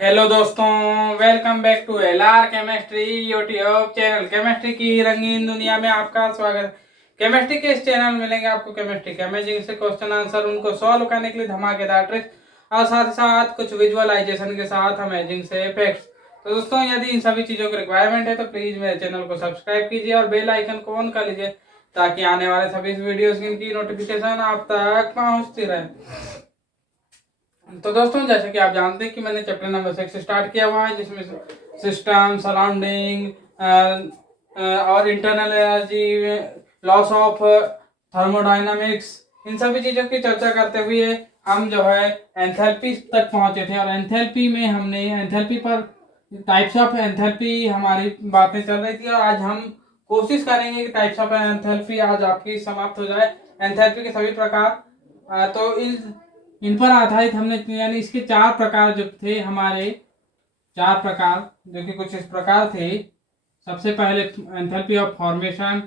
Hello दोस्तों, welcome back to LR chemistry YouTube channel. Chemistry की रंगीन दुनिया में आपका स्वागत है। केमिस्ट्री के इस चैनल में मिलेंगे आपको केमिस्ट्री के अमेजिंग से क्वेश्चन आंसर, उनको सॉल्व करने के लिए धमाकेदार ट्रिक्स और साथ ही साथ कुछ विजुअलाइजेशन के साथ अमेजिंग से फैक्ट्स। तो दोस्तों, यदि इन सभी चीजों की रिक्वायरमेंट है तो प्लीज मेरे चैनल को सब्सक्राइब कीजिए और बेल आइकन को ऑन कर लीजिए ताकि आने वाले सभी वीडियोस की नोटिफिकेशन आप तक पहुंचती रहे। तो दोस्तों, जैसे कि आप जानते हैं कि मैंने चैप्टर नंबर 6 स्टार्ट किया हुआ है, जिसमें सिस्टम, सराउंडिंग और internal energy, loss of thermodynamics, इन सभी चीजों की चर्चा करते हुए हम जो है एंथैल्पी तक पहुंचे थे। और एंथैल्पी में हमने एंथैल्पी पर टाइप्स ऑफ एंथैल्पी हमारी बातें चल रही थी, और आज हम कोशिश करेंगे कि टाइप्स ऑफ एंथैल्पी आज आपकी समाप्त हो जाए। एंथैल्पी के सभी प्रकार, तो इन पर आधारित हमने, यानी इसके 4 प्रकार जो थे हमारे, 4 प्रकार जो कि कुछ इस प्रकार थे। सबसे पहले एंथैल्पी ऑफ फॉर्मेशन,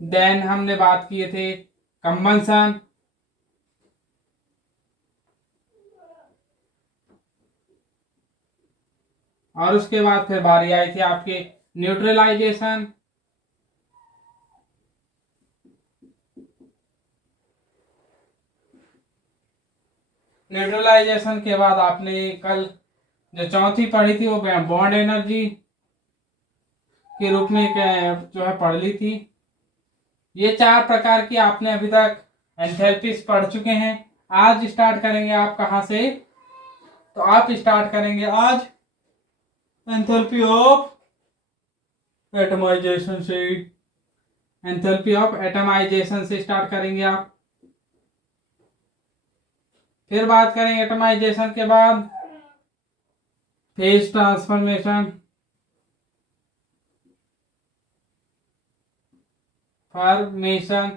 देन हमने बात किए थे कंबंशन, और उसके बाद फिर बारी आई थी आपके न्यूट्रलाइजेशन। न्यूट्रलाइजेशन के बाद आपने कल जो चौथी पढ़ी थी वो बॉन्ड एनर्जी के रूप में जो है पढ़ ली थी। ये 4 प्रकार की आपने अभी तक एंथैल्पीज पढ़ चुके हैं। आज स्टार्ट करेंगे आप कहाँ से? तो आप स्टार्ट करेंगे आज एंथैल्पी ऑफ एटमाइजेशन से। एंथैल्पी ऑफ एटमाइजेशन से स्टार्ट करेंगे आप। फिर बात करेंगे एटमाइजेशन के बाद फेज ट्रांसफॉर्मेशन, फॉर्मेशन।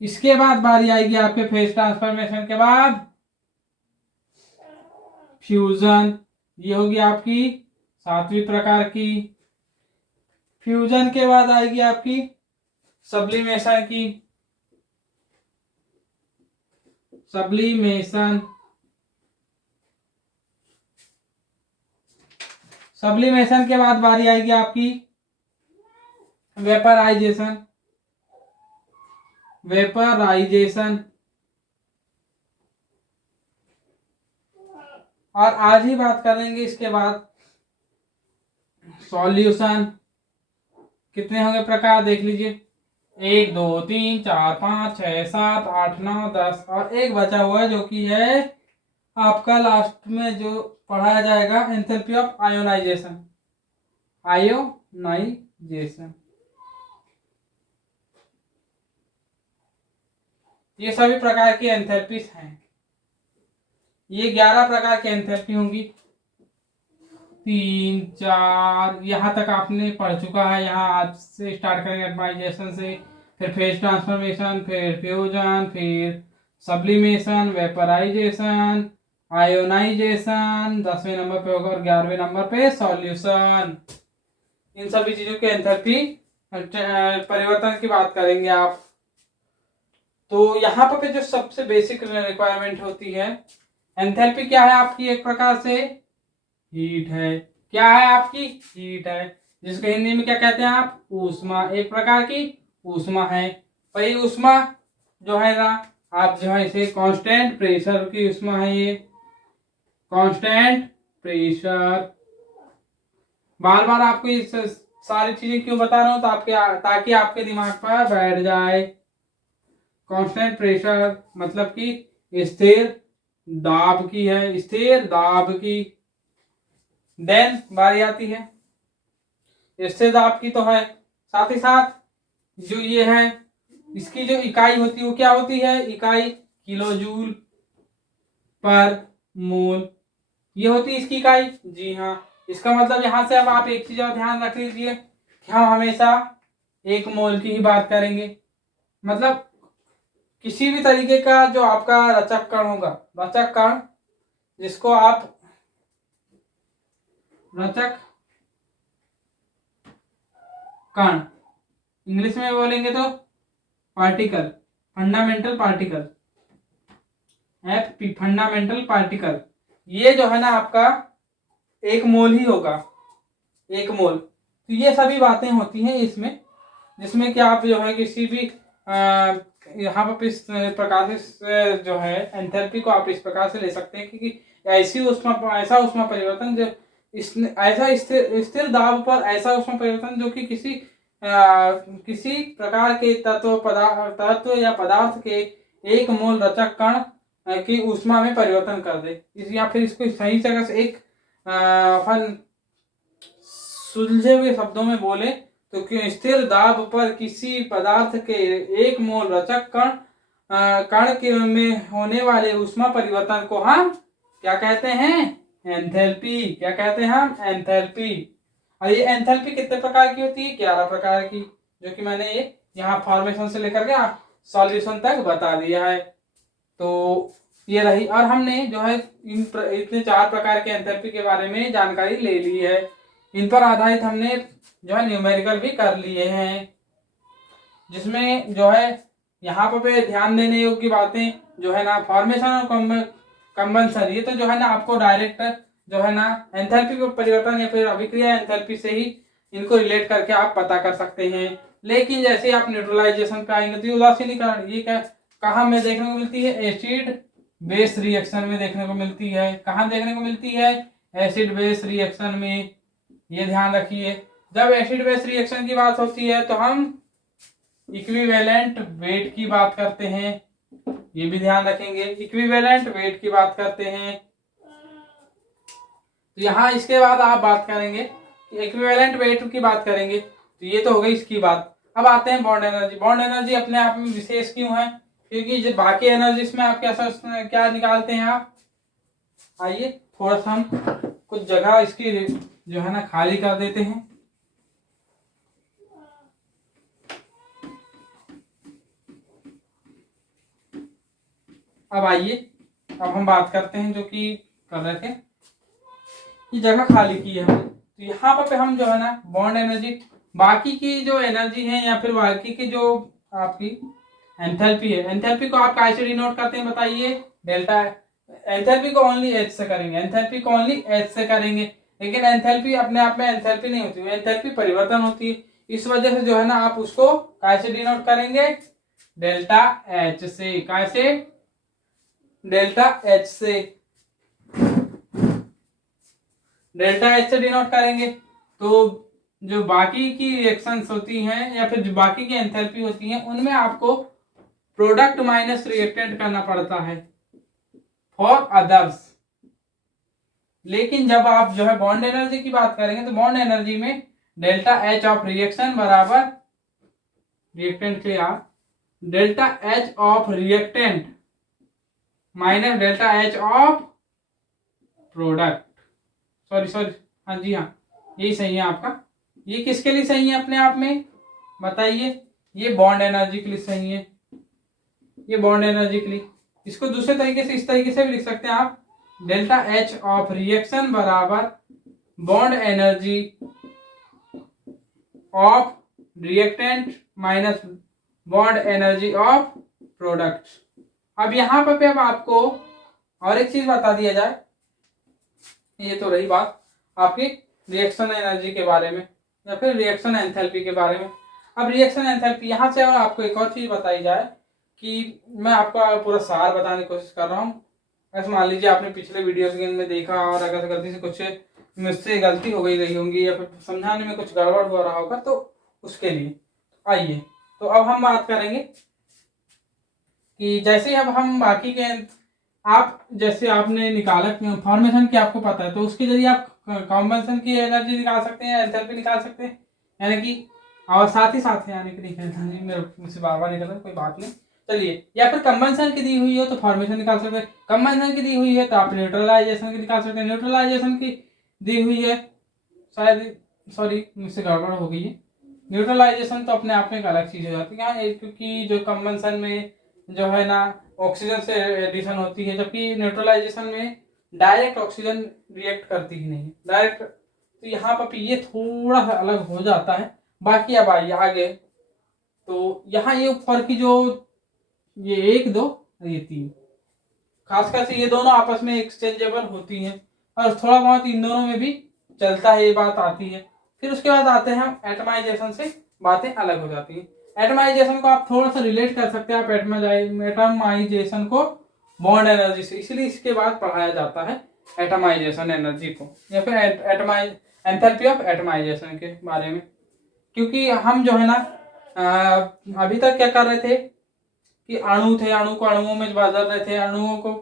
इसके बाद बारी आएगी आपके फेज ट्रांसफॉर्मेशन के बाद फ्यूजन। ये होगी आपकी 7वीं प्रकार की। फ्यूजन के बाद आएगी आपकी सब्लिमेशन की, सब्लिमेशन। सब्लिमेशन के बाद बारी आएगी आपकी वेपराइजेशन, वेपराइजेशन। और आज ही बात करेंगे इसके बाद सॉल्यूशन। कितने होंगे प्रकार देख लीजिए, 1 2 3 4 5 6 7 8 9 10, और एक बचा हुआ है जो कि है आपका लास्ट में जो पढ़ाया जाएगा, एंथैल्पी ऑफ आयोनाइजेशन। आयोनाइजेशन। ये सभी प्रकार की एंथैल्पीज हैं। ये 11 प्रकार की एंथैल्पी होंगी। 3 4 यहाँ तक आपने पढ़ चुका है। यहाँ आज से स्टार्ट करेंगे एटमाइजेशन से, फिर फेज ट्रांसफॉर्मेशन, फिर फ्यूजन, फिर सब्लिमेशन, वेपराइजेशन, आयोनाइजेशन 10वें नंबर पे होगा, और 11वें नंबर पे सॉल्यूशन। इन सभी चीजों के एंथैल्पी परिवर्तन की बात करेंगे आप। तो यहाँ पर जो सबसे बेसिक रिक्वायरमेंट होती है, एंथैल्पी क्या है आपकी? एक प्रकार से हीट है। क्या है आपकी? हीट है, जिसको हिंदी में क्या कहते हैं आप? ऊष्मा। एक प्रकार की ऊष्मा है। वही ऊष्मा जो है ना, आप जो है इसे कांस्टेंट प्रेशर की ऊष्मा है। ये कांस्टेंट प्रेशर। बार बार आपको इस सारी चीजें क्यों बता रहा हूं? तो ताकि आपके दिमाग पर बैठ जाए। कांस्टेंट प्रेशर मतलब कि स्थिर दाब की है, स्थिर दाब की। देन बारी आती है स्थिर दाब की, तो है साथ ही साथ जो ये है, इसकी जो इकाई होती है वो क्या होती है? इकाई किलो जूल पर मोल। ये होती है इसकी इकाई। जी हाँ। इसका मतलब यहां से अब आप एक चीज और ध्यान रख लीजिए कि हम हमेशा 1 मोल की ही बात करेंगे। मतलब किसी भी तरीके का जो आपका रचक कण होगा, रचक कण, जिसको आप रचक कण इंग्लिश में बोलेंगे तो particle, fundamental particle. Fp fundamental particle, ये जो है ना आपका 1 मोल ही होगा, 1 मोल। तो ये सभी बातें होती हैं इसमें, जिसमें कि आप जो है किसी भी यहाँ पर इस प्रकार से जो है एंथैल्पी को आप इस प्रकार से ले सकते हैं कि ऐसा ऊष्मा परिवर्तन जो ऐसा स्थिर दाब पर ऐसा ऊष्मा परिवर्तन जो कि किसी प्रकार के तत्व या पदार्थ के 1 मोल रचक कण की ऊष्मा में परिवर्तन कर दे। या फिर इसको सही जगह से एक अपन सुलझे हुए शब्दों में बोले तो कि स्थिर दाब पर किसी पदार्थ के 1 मोल रचक कण के में होने वाले ऊष्मा परिवर्तन को हम क्या कहते हैं? एंथैल्पी। क्या कहते हैं हम? एंथैल्पी। और ये एंथैल्पी कितने प्रकार की होती है? 11 प्रकार की, जो कि मैंने ये यहाँ फॉर्मेशन से लेकर के सॉल्यूशन तक बता दिया है। तो ये रही, और हमने जो है इतने 4 प्रकार के एंथैल्पी के बारे में जानकारी ले ली है। इन पर आधारित हमने जो है न्यूमेरिकल भी कर लिए हैं, जिसमें जो है यहाँ पर ध्यान देने योग्य बातें जो है ना फॉर्मेशन और कंबंशन, ये तो जो है ना आपको डायरेक्ट जो है ना एंथैल्पी को परिवर्तन या फिर अभिक्रिया एंथैल्पी से ही इनको रिलेट करके आप पता कर सकते हैं। लेकिन जैसे आप न्यूट्रलाइजेशन पे आएंगे तो उदासीनीकरण ये कहाँ में देखने को मिलती है? एसिड बेस रिएक्शन में देखने को मिलती है। कहाँ देखने को मिलती है? एसिड बेस रिएक्शन में। ये ध्यान रखिए, जब एसिड बेस रिएक्शन की बात होती है तो हम इक्विवेलेंट वेट की बात करते हैं, ये भी ध्यान रखेंगे, इक्विवेलेंट वेट की बात करते हैं। तो यहाँ इसके बाद आप बात करेंगे इक्विवेलेंट वेट की बात करेंगे, तो ये तो हो गई इसकी बात। अब आते हैं बॉन्ड एनर्जी। बॉन्ड एनर्जी अपने आप में विशेष क्यों है? क्योंकि जो बाकी एनर्जीज में आप क्या निकालते हैं आप? आइए थोड़ा सा हम कुछ जगह इसकी जो है ना खाली कर देते हैं। अब आइए, अब हम बात करते हैं जो कि कर रहे थे, ये जगह खाली की है हमने। तो यहाँ पर हम जो है ना बॉन्ड एनर्जी, बाकी की जो एनर्जी है या फिर बाकी की जो आपकी एंथैल्पी है, एंथैल्पी को आप कैसे डिनोट करते हैं बताइए? डेल्टा। एंथैल्पी को ओनली एच से करेंगे, एंथैल्पी को ओनली एच से करेंगे। लेकिन एंथैल्पी अपने आप में एंथैल्पी नहीं होती है, एंथैल्पी परिवर्तन होती है। इस वजह से जो है ना आप उसको कैसे डिनोट करेंगे? डेल्टा एच से। कैसे? डेल्टा एच से, डेल्टा एच से डिनोट करेंगे। तो जो बाकी की रिएक्शंस होती हैं या फिर जो बाकी की एंथैल्पी होती हैं उनमें आपको प्रोडक्ट माइनस रिएक्टेंट करना पड़ता है फॉर अदर्स। लेकिन जब आप जो है बॉन्ड एनर्जी की बात करेंगे तो बॉन्ड एनर्जी में डेल्टा एच ऑफ रिएक्शन बराबर रिएक्टेंट के यार delta H of reactant minus delta H of product. Sorry, हाँ जी हाँ, यही सही है आपका। ये किसके लिए सही है अपने आप में बताइए? ये बॉन्ड एनर्जी के लिए सही है, ये बॉन्ड एनर्जी के लिए। इसको दूसरे तरीके से इस तरीके से भी लिख सकते हैं आप, डेल्टा एच ऑफ रिएक्शन बराबर bond energy of reactant minus bond energy of product. अब यहाँ पर अब आपको और एक चीज बता दिया जाए, ये तो रही बात आपकी रिएक्शन एनर्जी के बारे में या फिर रिएक्शन एंथैल्पी के बारे में। अब रिएक्शन एंथैल्पी यहाँ से और आपको एक और चीज बताई जाए कि मैं आपको पूरा सार बताने की कोशिश कर रहा हूँ। ऐसे मान लीजिए आपने पिछले वीडियोस में देखा और अगर गलती से कुछ मुझसे गलती हो गई रही होंगी या फिर समझाने में कुछ गड़बड़ हो रहा होगा तो उसके लिए आइए। तो अब हम बात करेंगे कि जैसे अब हम बाकी के आप जैसे आपने निकाला फॉर्मेशन की आपको पता है तो उसके जरिए आप कॉम्बिनेशन की एनर्जी निकाल सकते हैं, एंथैल्पी निकाल सकते हैं, यानी कि और साथ ही साथ यानी कि नहीं मेरे मुझसे बार बार निकल रहा है, कोई बात नहीं चलिए। या फिर कंबंशन की दी हुई हो तो फॉर्मेशन निकाल सकते हैं, कंबंशन की दी हुई है तो आप न्यूट्रलाइजेशन की निकाल सकते हैं, न्यूट्रलाइजेशन की दी हुई है शायद सॉरी मुझसे गड़बड़ हो गई है, न्यूट्रलाइजेशन तो अपने आप में एक अलग चीज हो जाती है क्योंकि जो कंबंशन में जो है ना ऑक्सीजन से एडिशन होती है, जबकि न्यूट्रलाइजेशन में डायरेक्ट ऑक्सीजन रिएक्ट करती ही नहीं डायरेक्ट। तो यहाँ पर ये थोड़ा सा अलग हो जाता है। बाकी अब आइए आगे, तो यहाँ ये ऊपर की जो ये 1 2 ये 3 खासकर से ये दोनों आपस में एक्सचेंजेबल होती हैं और थोड़ा बहुत इन दोनों में भी चलता है, ये बात आती है। फिर उसके बाद आते हैं हम एटमाइजेशन से, बातें अलग हो जाती हैं। एटमाइजेशन को आप थोड़ा सा रिलेट कर सकते हैं आप एटमाइजेशन को बॉन्ड एनर्जी से, इसलिए इसके बाद पढ़ाया जाता है एटमाइजेशन एनर्जी को, या फिर एंथैल्पी ऑफ एटमाइजेशन के बारे में। क्योंकि हम जो है ना अभी तक क्या कर रहे थे कि अणु थे, अणु को अणुओं में बदल रहे थे, अणुओं को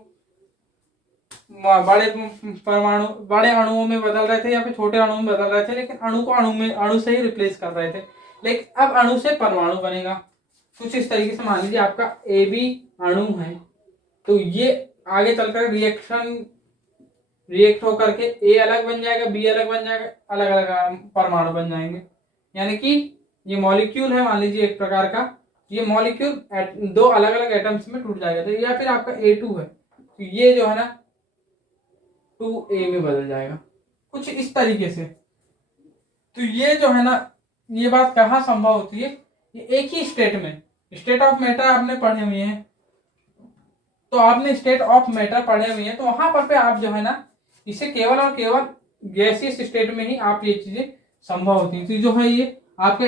बड़े परमाणु बड़े अणुओं में बदल रहे थे या फिर छोटे अणुओं में बदल रहे थे, लेकिन अणु को अणु से ही रिप्लेस कर रहे थे। लेकिन अब अणु से परमाणु बनेगा कुछ इस तरीके से। मान लीजिए आपका ए बी अणु है, तो ये आगे चलकर रिएक्ट होकर के ए अलग बन जाएगा, बी अलग बन जाएगा, अलग अलग परमाणु बन जाएंगे। यानी कि ये मॉलिक्यूल है मान लीजिए एक प्रकार का, ये मॉलिक्यूल दो अलग अलग एटम्स में टूट जाएगा। तो या फिर आपका A2 है, तो ये जो है ना 2A में बदल जाएगा, कुछ इस तरीके से। तो ये जो है ना, ये बात कहाँ संभव होती है, ये एक ही स्टेट में, स्टेट ऑफ मैटर आपने पढ़े हुए हैं, तो आपने स्टेट ऑफ मैटर पढ़े हुए हैं, तो वहां पर पे आप जो है ना इसे केवल और केवल गैसियस स्टेट में ही आप ये चीजें संभव होती हैं। तो जो है ये आपके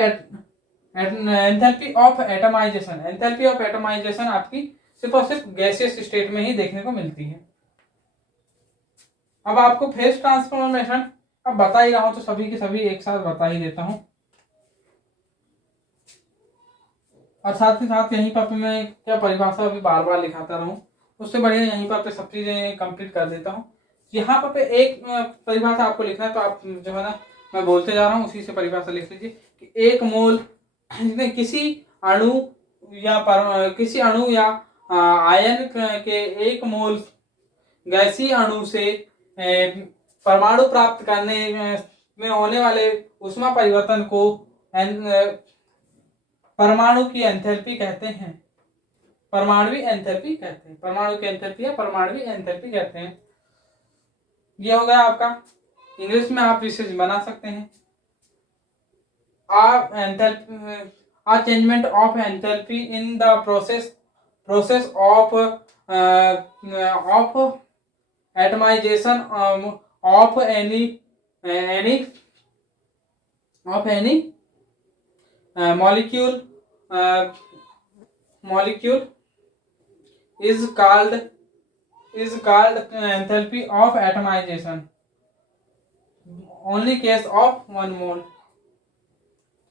enthalpy of atomisation, enthalpy of atomisation आपकी सिर्फ और सिर्फ गैसियस स्टेट में ही देखने को मिलती है। अब आपको फेज ट्रांसफॉर्मेशन अब बता ही रहा हूं, तो सभी के सभी एक साथ बता ही देता हूं, और साथ ही साथ यहीं पर मैं क्या परिभाषा अभी बार बार लिखाता रहूं, उससे बढ़िया यहीं पर सब चीजें कंप्लीट कर देता हूं। यहाँ पर एक परिभाषा आपको लिखना है, तो आप जो है ना मैं बोलते जा रहा हूँ उसी से परिभाषा लिख लीजिए कि एक मोल किसी अणु या आयन के एक मोल गैसीय अणु से परमाणु प्राप्त करने में होने वाले ऊष्मा परिवर्तन को परमाणु की एंथैल्पी कहते हैं, परमाणुवी एंथैल्पी कहते हैं, परमाणु की एंथैल्पी या परमाणुवी एंथैल्पी कहते हैं। ये हो गया आपका, इंग्लिश में आप इसे बना सकते हैं a changement of enthalpy in the process of atomization of any molecule is called enthalpy of atomization, only case of one mole।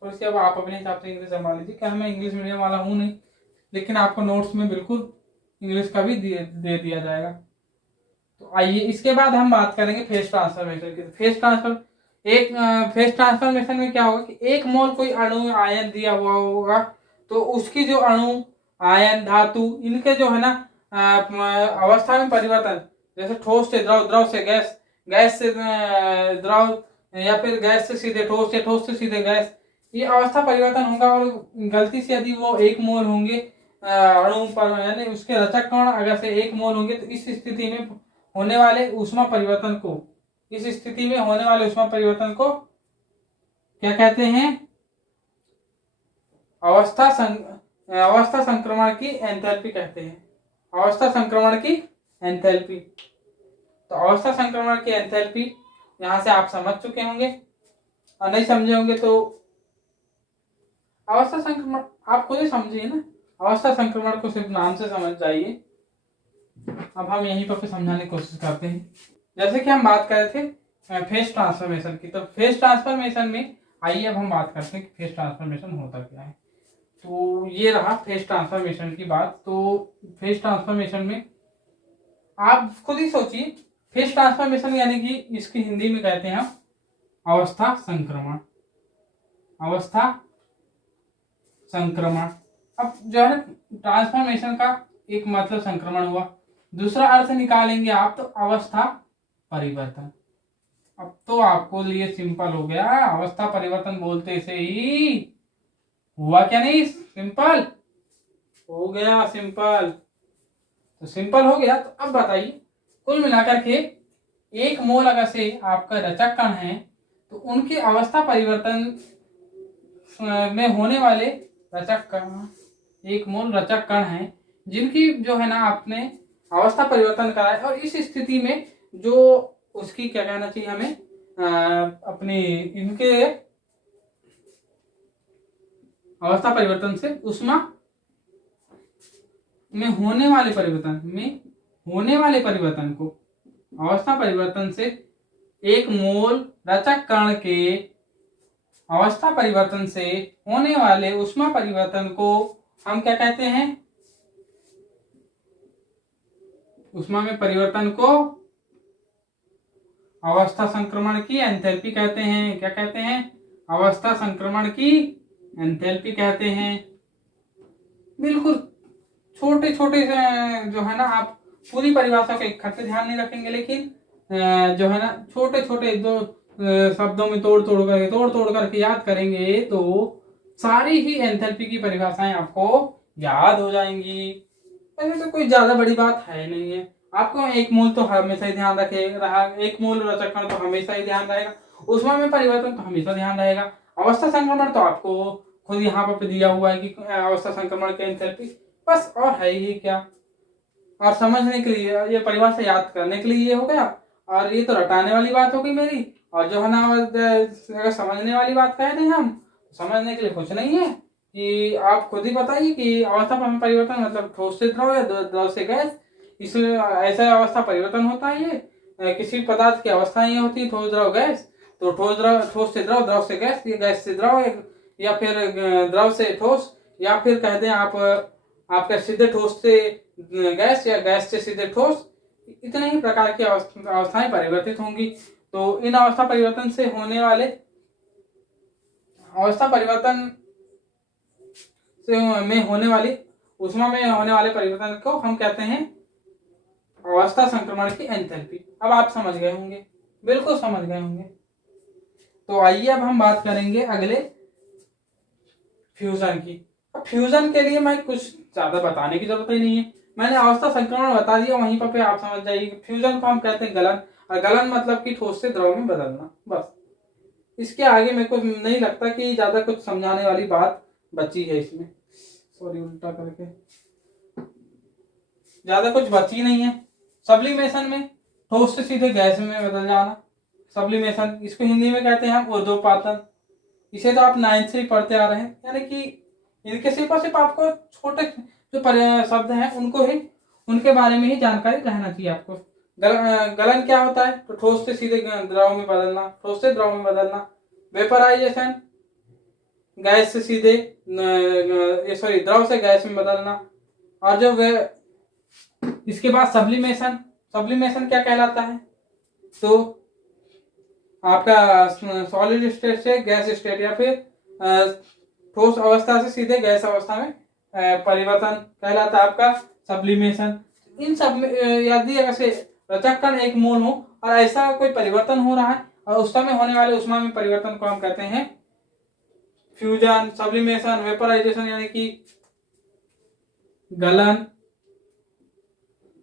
और इसके अब आप अपने हिसाब से इंग्लिश संभाल लीजिए, क्या मैं इंग्लिश मीडियम वाला हूँ नहीं, लेकिन आपको नोट्स में बिल्कुल इंग्लिश का भी दे दिया जाएगा। तो आइए इसके बाद हम बात करेंगे फेज ट्रांसफॉर्मेशन की। फेज ट्रांसफॉर्मेशन में क्या होगा कि एक मोल कोई अणु आयन दिया हुआ होगा, तो उसकी जो अणु आयन धातु इनके जो है ना अवस्था में परिवर्तन, जैसे ठोस से द्रव, द्रव से गैस, गैस से द्रव, या फिर गैस से सीधे ठोस या ठोस से सीधे गैस, ये अवस्था परिवर्तन होगा। और गलती से यदि वो एक मोल होंगे अणु पर, यानी उसके रचक कण अगर से एक मोल होंगे, तो इस स्थिति में होने वाले ऊष्मा परिवर्तन को क्या कहते हैं, अवस्था संक्रमण की एंथैल्पी कहते हैं, अवस्था संक्रमण की एंथैल्पी। तो अवस्था संक्रमण की एंथैल्पी यहां से आप समझ चुके होंगे, और नहीं समझे होंगे तो अवस्था संक्रमण आप खुद ही समझिए ना, अवस्था संक्रमण को सिर्फ नाम से समझ जाइए। अब हम यहीं पर समझाने की कोशिश करते हैं। जैसे कि हम बात कर रहे थे फेज ट्रांसफॉर्मेशन की, तो फेज ट्रांसफॉर्मेशन में आइए अब हम बात करते हैं कि फेज ट्रांसफॉर्मेशन होता क्या है। तो ये रहा फेज ट्रांसफॉर्मेशन की बात। तो फेज ट्रांसफॉर्मेशन में आप खुद ही सोचिए, फेज ट्रांसफॉर्मेशन यानी कि इसकी हिंदी में कहते हैं हम अवस्था संक्रमण, अवस्था संक्रमण। अब जो है ट्रांसफॉर्मेशन का एक मतलब संक्रमण हुआ, दूसरा अर्थ निकालेंगे आप तो अवस्था परिवर्तन। अब तो आपको लिए सिंपल हो गया, अवस्था परिवर्तन बोलते से ही हुआ क्या नहीं, सिंपल हो गया, सिंपल। तो सिंपल हो गया, तो अब बताइए कुल मिलाकर के एक मोल अगर से आपका रचक कण है, तो उनकी अवस्था परिवर्तन में होने वाले रचक कण, एक मोल रचक कण है जिनकी जो है ना आपने अवस्था परिवर्तन कराए, और इस स्थिति में जो उसकी क्या कहना चाहिए हमें, अपनी इनके अवस्था परिवर्तन से ऊष्मा में होने वाले परिवर्तन को, अवस्था परिवर्तन से एक मोल रचक कण के अवस्था परिवर्तन से होने वाले ऊष्मा परिवर्तन को हम क्या कहते हैं, ऊष्मा में परिवर्तन को अवस्था संक्रमण की एंथैल्पी कहते हैं। क्या कहते हैं? अवस्था संक्रमण की एंथैल्पी कहते हैं। बिल्कुल छोटे छोटे जो है ना, आप पूरी परिभाषा को इकट्ठे ध्यान नहीं रखेंगे, लेकिन जो है ना छोटे छोटे दो शब्दों में तोड़ तोड़ करके याद करेंगे तो सारी ही एंथैल्पी की परिभाषाएं आपको याद हो जाएंगी। ऐसे तो कोई ज्यादा बड़ी बात है नहीं है। आपको एक मूल तो हमेशा ही ध्यान रहा, एक मूल रचक कण तो हमेशा ही ध्यान रहेगा, ऊष्मा में परिवर्तन तो हमेशा ध्यान रहेगा, अवस्था संक्रमण तो आपको खुद यहाँ पर दिया हुआ है कि अवस्था संक्रमण की एंथैल्पी, बस और है ही क्या। और समझने के लिए ये परिभाषा याद करने के लिए ये हो गया, और ये तो रटाने वाली बात हो गई मेरी। और जो है ना अगर समझने वाली बात कह दें हम, समझने के लिए कुछ नहीं है कि आप खुद ही बताइए कि अवस्था परिवर्तन मतलब ठोस से द्रव या द्रव से गैस, इसमें ऐसा अवस्था परिवर्तन होता है। ये किसी पदार्थ की अवस्था ये होती है ठोस द्रव गैस, तो ठोस से द्रव, द्रव से गैस, ये गैस से द्रव, या फिर द्रव से ठोस, या फिर कह दें आप आपका सीधे ठोस से गैस या गैस से सीधे ठोस, इतने ही प्रकार की अवस्थाएं परिवर्तित होंगी। तो इन अवस्था परिवर्तन से होने वाले अवस्था परिवर्तन में होने वाली ऊष्मा में होने वाले परिवर्तन को हम कहते हैं अवस्था संक्रमण की एंथैल्पी। अब आप समझ गए होंगे, बिल्कुल समझ गए होंगे। तो आइए अब हम बात करेंगे अगले फ्यूजन की। अब फ्यूजन के लिए मैं कुछ ज्यादा बताने की जरूरत ही नहीं है, मैंने अवस्था संक्रमण बता दिया, वहीं पर आप समझ जाइए। फ्यूजन को हम कहते हैं गलन, और गलन मतलब कि ठोस से द्रव में बदलना, बस। इसके आगे मेरे को नहीं लगता कि ज्यादा कुछ समझाने वाली बात बची है इसमें, सॉरी उल्टा करके, ज्यादा कुछ बची नहीं है। सब्लिमेशन में ठोस से सीधे गैस में बदल जाना, सब्लिमेशन, इसको हिंदी में कहते हैं हम ऊर्ध्वपातन। इसे तो आप 9th से ही पढ़ते आ रहे हैं, यानी कि इनके सिर्फ आपको छोटे जो शब्द हैं उनको ही, उनके बारे में ही जानकारी रहना चाहिए आपको। गलन क्या होता है? तो ठोस से सीधे द्रव में बदलना, ठोस से द्रव में बदलना। वेपराइजेशन, गैस से सीधे सॉरी द्रव से गैस में बदलना। और जो इसके बाद सब्लिमेशन, सब्लिमेशन क्या कहलाता है? तो आपका सॉलिड स्टेट से गैस स्टेट, या फिर ठोस अवस्था से सीधे गैस अवस्था में परिवर्तन कहलाता है आपका सब्लिमेशन। इन सब यदि ऐसे रचक कण एक मोल हो और ऐसा कोई परिवर्तन हो रहा है, और उस समय होने वाले ऊष्मा में परिवर्तन को हम कहते हैं फ्यूजन, सब्लिमेशन, वेपराइजेशन, यानी कि गलन।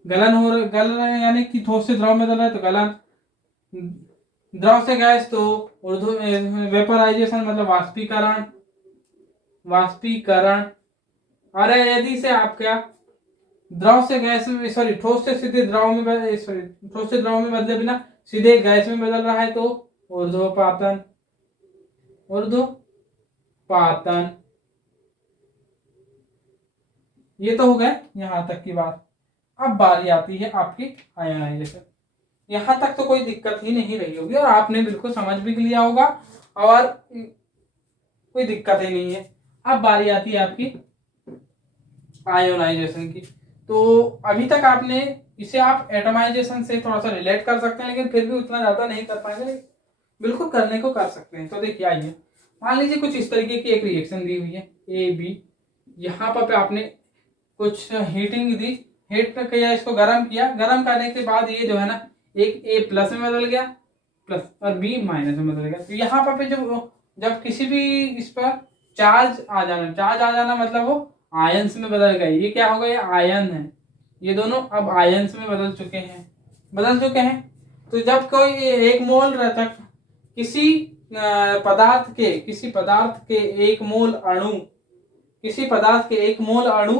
गलन यानी कि ठोस से द्रव में बदल रहा है तो गलन, द्रव से गैस तो वेपराइजेशन मतलब वाष्पीकरण, वाष्पीकरण। और यदि से आपका द्रव से गैस में सॉरी ठोस से सीधे द्रव में ठोस से द्रव में बदले बिना सीधे गैस में बदल रहा है तो ऊर्ध्वपातन, ऊर्ध्वपातन। ये तो हो गए यहां तक की बात। अब बारी आती है आपकी आयनाइजेशन। यहां तक तो कोई दिक्कत ही नहीं रही होगी, और आपने बिल्कुल समझ भी लिया होगा, और कोई दिक्कत ही नहीं है। अब बारी आती है आपकी आयोनाइजेशन की। तो अभी तक आपने इसे आप एटमाइजेशन से थोड़ा सा रिलेट कर सकते हैं, लेकिन फिर भी उतना ज्यादा नहीं कर पाएंगे, बिल्कुल करने को कर सकते हैं। तो देखिए, आइए मान लीजिए कुछ इस तरीके की एक रिएक्शन दी हुई है ए बी। यहाँ पर आपने कुछ हीटिंग दी, हीट किया, इसको गर्म किया, गर्म करने के बाद ये जो है ना एक ए प्लस में बदल गया, प्लस, और बी माइनस में बदल गया। तो यहाँ पर जब किसी भी इस पर चार्ज आ जाना मतलब वो आयंस में बदल गए। ये क्या हो गया? आयन है, ये दोनों अब आयंस में बदल चुके हैं। तो जब कोई एक मोल रचक किसी पदार्थ के एक मोल अणु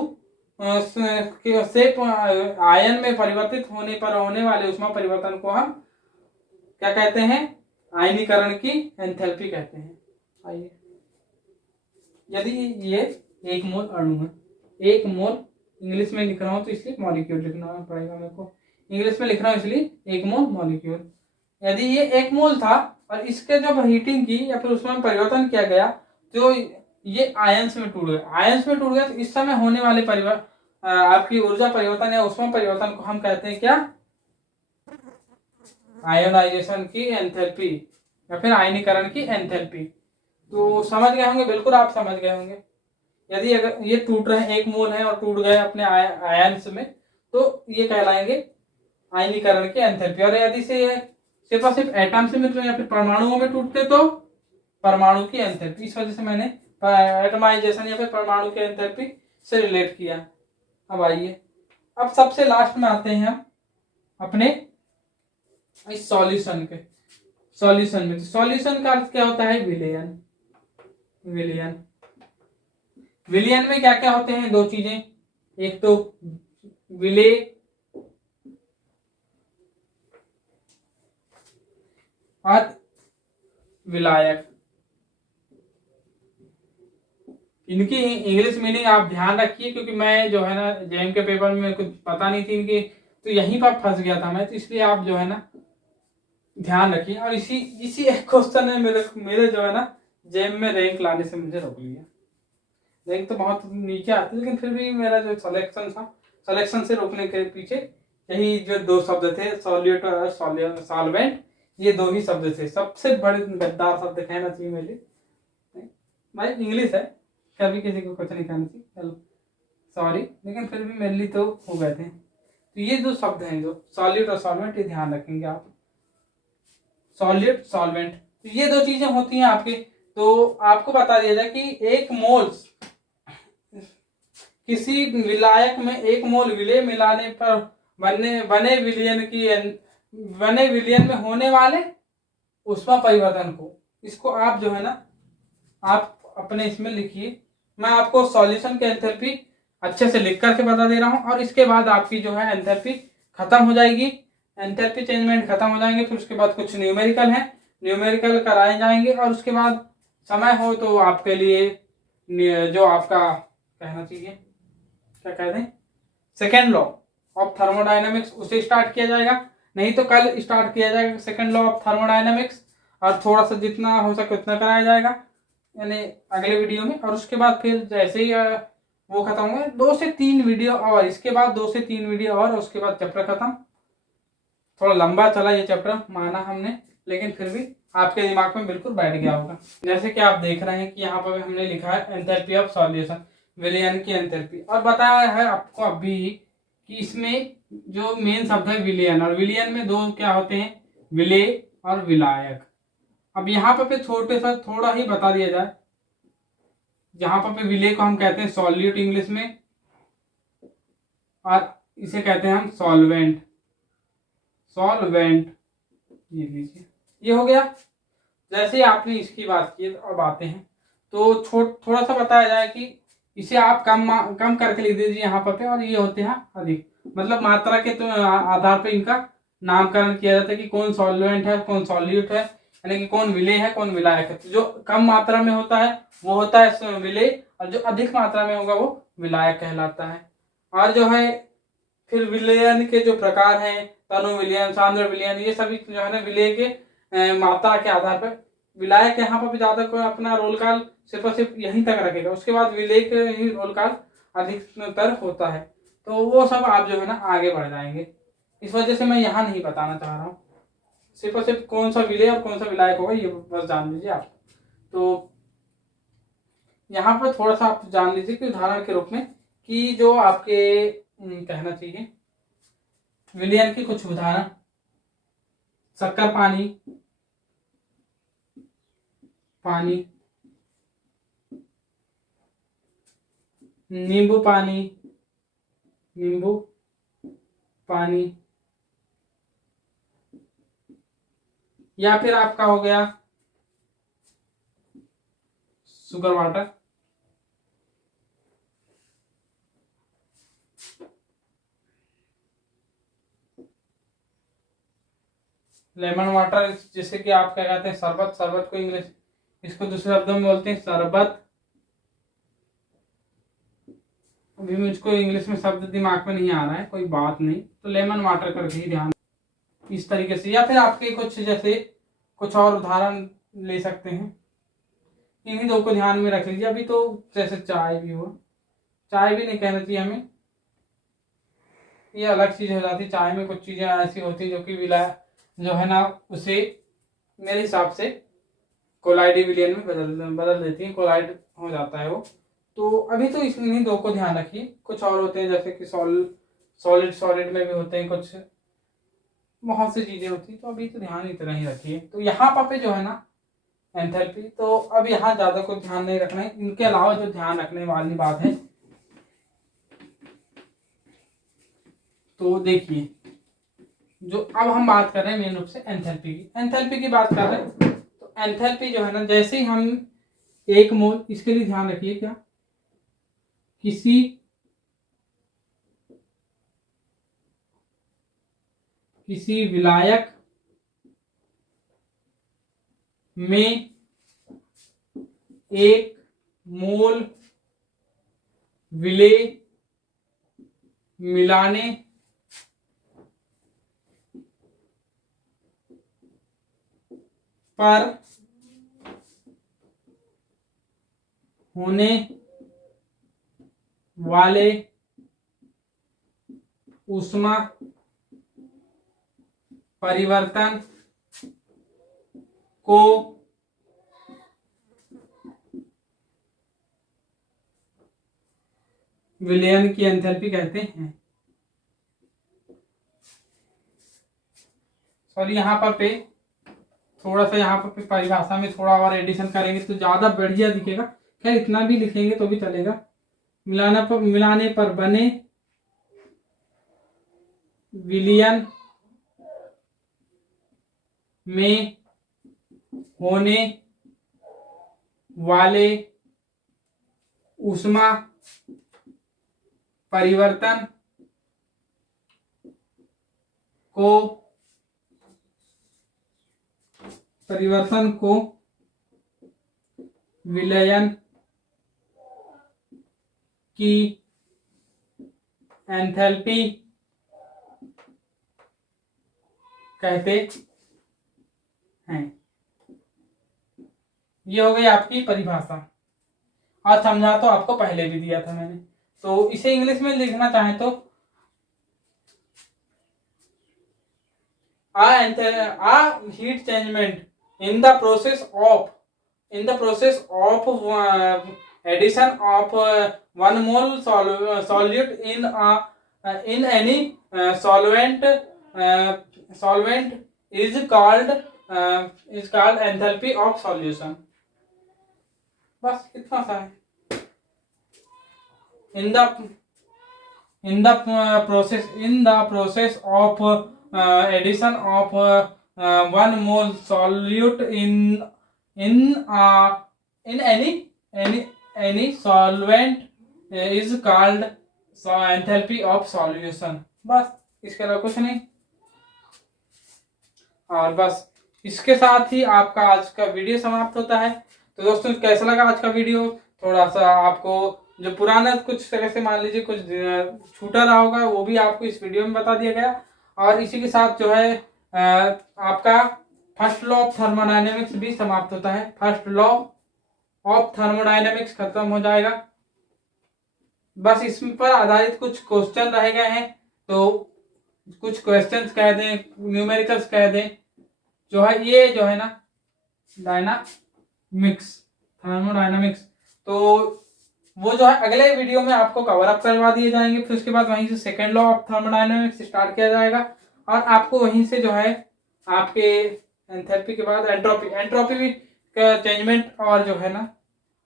से आयन में परिवर्तित होने पर होने वाले ऊष्मा परिवर्तन को हम क्या कहते हैं? आयनीकरण की एंथैल्पी कहते हैं। आइए, यदि ये 1 मोल अणु है, 1 मोल इंग्लिश में लिख रहा हूं तो इसलिए मॉलिक्यूल लिखना पड़ेगा मेरे को, इंग्लिश में लिख रहा हूं इसलिए 1 मोल मॉलिक्यूल। यदि ये 1 मोल था और इसके जब हीटिंग की या फिर उसमें परिवर्तन किया गया तो ये आयंस में टूट गया। आयंस में टूट गया तो इस समय होने वाले आपकी ऊर्जा परिवर्तन या ऊष्मा परिवर्तन को हम कहते हैं क्या? आयोनाइजेशन की एंथैल्पी या फिर आयनीकरण की एंथैल्पी। तो समझ गए होंगे, बिल्कुल आप समझ गए होंगे। यदि अगर ये टूट रहे हैं, 1 मोल है और टूट गए अपने आयंस में, तो ये कहलाएंगे आयनीकरण की एंथैल्पी। और यदि से सिर्फ और सिर्फ एटम से मिलते या फिर परमाणुओं में टूटते तो परमाणु की एंथैल्पी। इस वजह से मैंने एटमाइजेशन या फिर परमाणु की एंथैल्पी से रिलेट किया। अब आइए, अब सबसे लास्ट में आते हैं हम अपने इस सॉल्यूशन के सॉल्यूशन में। सॉल्यूशन का अर्थ क्या होता है? विलयन। विलयन विलयन में क्या क्या होते हैं? 2 चीजें, एक तो विलेय और विलायक। इनकी इंग्लिश मीनिंग आप ध्यान रखिए, क्योंकि मैं जो है ना जेएम के पेपर में कुछ पता नहीं थी इनकी, तो यहीं पर फंस गया था मैं, तो इसलिए आप जो है ना ध्यान रखिए। और इसी एक क्वेश्चन ने मेरे जो है ना जेएम में रैंक लाने से मुझे रोक लिया। रैंक तो बहुत नीचे आती, लेकिन फिर भी मेरा जो सिलेक्शन था, सिलेक्शन से रोकने के पीछे यही जो 2 शब्द थे, सॉल्यूट और सॉल्वेंट, ये 2 ही शब्द थे। सबसे बड़े गद्दार शब्द कहना चाहिए मुझे, भाई इंग्लिश है, कभी किसी को कुछ नहीं कहना चाहिए, सॉरी, लेकिन फिर भी मेरे लिए तो हो गए थे। तो ये 2 शब्द हैं जो सॉल्यूट और सॉल्वेंट, ये ध्यान रखेंगे आप। सॉल्यूट, सॉल्वेंट, तो ये 2 चीजें होती हैं आपके। तो आपको बता दिया जाए कि 1 मोल किसी विलायक में 1 मोल विलेय मिलाने पर बने विलयन में होने वाले ऊष्मा परिवर्तन को, इसको आप जो है ना आप अपने इसमें लिखिए। मैं आपको सॉल्यूशन की एंथैल्पी अच्छे से लिख करके बता दे रहा हूं, और इसके बाद आपकी जो है एंथैल्पी खत्म हो जाएगी, एंथैल्पी चेंजमेंट खत्म हो जाएंगे। फिर उसके बाद कुछ न्यूमेरिकल है, न्यूमेरिकल कराए जाएंगे, और उसके बाद समय हो तो आपके लिए जो आपका कहना चाहिए क्या कहते हैं, सेकेंड लॉ ऑफ थर्मोडायनेमिक्स, उसे स्टार्ट किया जाएगा। नहीं तो कल स्टार्ट किया जाएगा सेकेंड लॉ ऑफ थर्मोडायनेमिक्स, और थोड़ा सा जितना हो सके उतना कराया जाएगा यानी अगले वीडियो में। और उसके बाद फिर जैसे ही वो खत्म हुए 2 से 3 वीडियो, और इसके बाद 2 से 3 वीडियो, और उसके बाद चैप्टर खत्म। थोड़ा लंबा चला ये चैप्टर, माना हमने, लेकिन फिर भी आपके दिमाग में बिल्कुल बैठ गया होगा। जैसे कि आप देख रहे हैं कि यहाँ पर हमने लिखा है एंथैल्पी ऑफ सॉल्यूशन, विलयन की एंथैल्पी, और बताया है आपको अभी कि इसमें जो मेन शब्द है विलयन, और विलयन में 2 क्या होते हैं? विलेय और विलायक। अब यहाँ पर छोटे सा थोड़ा ही बता दिया जाए, जहां पर विलेय को हम कहते हैं सॉल्यूट इंग्लिश में, और इसे कहते हैं हम सॉल्वेंट। सॉल्वेंट ये लीजिए, ये हो गया। जैसे आपने इसकी बात की, अब आते हैं तो थोड़ा सा बताया जाए कि इसे आप कम करके लिख दीजिए यहाँ पर, और ये होते हैं अधिक, मतलब मात्रा के तो आधार पर इनका नामकरण किया जाता है कि कौन सॉल्वेंट है, कौन सॉल्यूट है, यानी कि कौन विलेय है, कौन विलायक है। तो जो कम मात्रा में होता है वो होता है विलेय, और जो अधिक मात्रा में होगा वो विलायक कहलाता है। और जो है फिर विलयन के जो प्रकार हैं, तनु विलयन, सांद्र विलयन, ये सभी जो है ना विलेय के मात्रा के आधार पर। विलायक यहाँ पर भी ज्यादा कोई अपना रोल काल सिर्फ और सिर्फ यहीं तक रखेगा, उसके बाद विलेय के ही रोल काल अधिकतर होता है। तो वो सब आप जो है ना आगे बढ़ जाएंगे, इस वजह से मैं यहाँ नहीं बताना चाह रहा हूँ। सिर्फ और सिर्फ कौन सा विलेय और कौन सा विलायक होगा ये बस जान लीजिए आप। तो यहाँ पर थोड़ा सा आप जान लीजिए कि उदाहरण के रूप में कि जो आपके कहना चाहिए विलयन की कुछ उदाहरण, शक्कर पानी, पानी, नींबू पानी, नींबू पानी, या फिर आपका हो गया शुगर वाटर, लेमन वाटर, जिसे कि आप क्या कहते हैं शरबत, शरबत को इंग्लिश, इसको दूसरे शब्दों में बोलते हैं शरबत। अभी मुझको इंग्लिश में शब्द दिमाग में नहीं आ रहा है, कोई बात नहीं, तो लेमन वाटर करके ही ध्यान इस तरीके से। या फिर आपके कुछ जैसे कुछ और उदाहरण ले सकते हैं, इन्हीं दो को ध्यान में रख लीजिए। अभी तो जैसे चाय भी हुआ, चाय भी नहीं कहना चाहिए हमें, ये अलग चीज हो जाती है। चाय में कुछ चीजें ऐसी होती है जो कि जो है ना उसे मेरे हिसाब से कोलाइड विलियन में बदल देती है, कोलाइड हो जाता है वो। तो अभी तो इन्हीं दो को ध्यान रखिए। कुछ और होते हैं जैसे कि सॉलिड, सॉलिड में भी होते हैं कुछ, बहुत सी चीजें होती है, तो अभी तो ध्यान इतना ही रखिए। तो यहाँ पे जो है ना एंथैल्पी, तो अब यहाँ ज्यादा कुछ ध्यान नहीं रखना है। इनके अलावा जो ध्यान रखने वाली बात है, तो देखिए, जो अब हम बात कर रहे हैं मेन रूप से एंथैल्पी की, एंथैल्पी की बात कर रहे हैं। तो एंथैल्पी जो है ना, जैसे ही हम एक मोल, इसके लिए ध्यान रखिए क्या, किसी विलायक में एक मोल विलेय मिलाने पर होने वाले ऊष्मा परिवर्तन को विलयन की एंथैल्पी कहते हैं। सॉरी, यहाँ पर पे थोड़ा सा, यहाँ पर परिभाषा में थोड़ा और एडिशन करेंगे तो ज्यादा बढ़िया दिखेगा। खैर इतना भी लिखेंगे तो भी चलेगा। मिलाने पर बने विलयन में होने वाले ऊष्मा परिवर्तन को विलयन की एंथैल्पी कहते हैं। ये हो गई आपकी परिभाषा, और समझा तो आपको पहले भी दिया था मैंने। तो इसे इंग्लिश में लिखना चाहें तो a heat changement in the process of addition of 1 mole solute in any solvent is called enthalpy of solution। बस इतना सा है। in the process of addition of 1 mole solute in any solvent is called enthalpy of solution। बस इसके अलावा कुछ नहीं। और बस इसके साथ ही आपका आज का वीडियो समाप्त होता है। तो दोस्तों कैसा लगा आज का वीडियो? थोड़ा सा आपको जो पुराना कुछ तरह से मान लीजिए कुछ छूटा रहा होगा, वो भी आपको इस वीडियो में बता दिया गया। और इसी के साथ जो है आपका फर्स्ट लॉ ऑफ थर्मोडायनेमिक्स भी समाप्त होता है। फर्स्ट लॉ ऑफ थर्मोडायनेमिक्स खत्म हो जाएगा। बस इस पर आधारित कुछ क्वेश्चन रह गए हैं, तो कुछ क्वेश्चंस कह दें, न्यूमेरिकल्स कह दें, जो है ये जो है ना डायनामिक्स, थर्मोडायनामिक्स, तो वो जो है अगले वीडियो में आपको कवर अप करवा दिए जाएंगे। फिर उसके बाद वहीं से second law of thermodynamics start किया जाएगा, और आपको वहीं से जो है आपके एंथैल्पी के बाद एंट्रोपी का चेंजमेंट, और जो है ना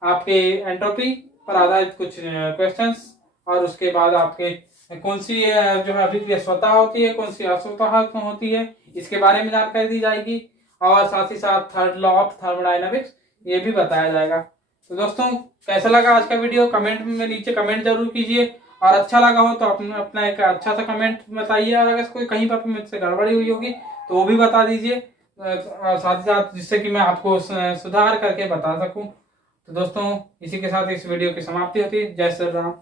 आपके एंट्रोपी पर आधारित कुछ क्वेश्चंस, और उसके बाद आपके कौन सी जो है अभिक्रिया स्वतः होती है, कौन सी अस्वतः होती है, इसके बारे में जानकारी दी जाएगी। और साथ ही साथ थर्ड लॉ ऑफ थर्मोडायनामिक्स ये भी बताया जाएगा। तो दोस्तों कैसा लगा आज का वीडियो? कमेंट में नीचे कमेंट जरूर कीजिए, और अच्छा लगा हो तो अपने अपना एक अच्छा सा कमेंट बताइए, और अगर कोई कहीं पर मुझसे गड़बड़ी हुई होगी तो वो भी बता दीजिए, साथ ही साथ, जिससे कि मैं आपको सुधार करके बता सकूं। तो दोस्तों, इसी के साथ इस वीडियो की समाप्ति होती है। जय श्री राम।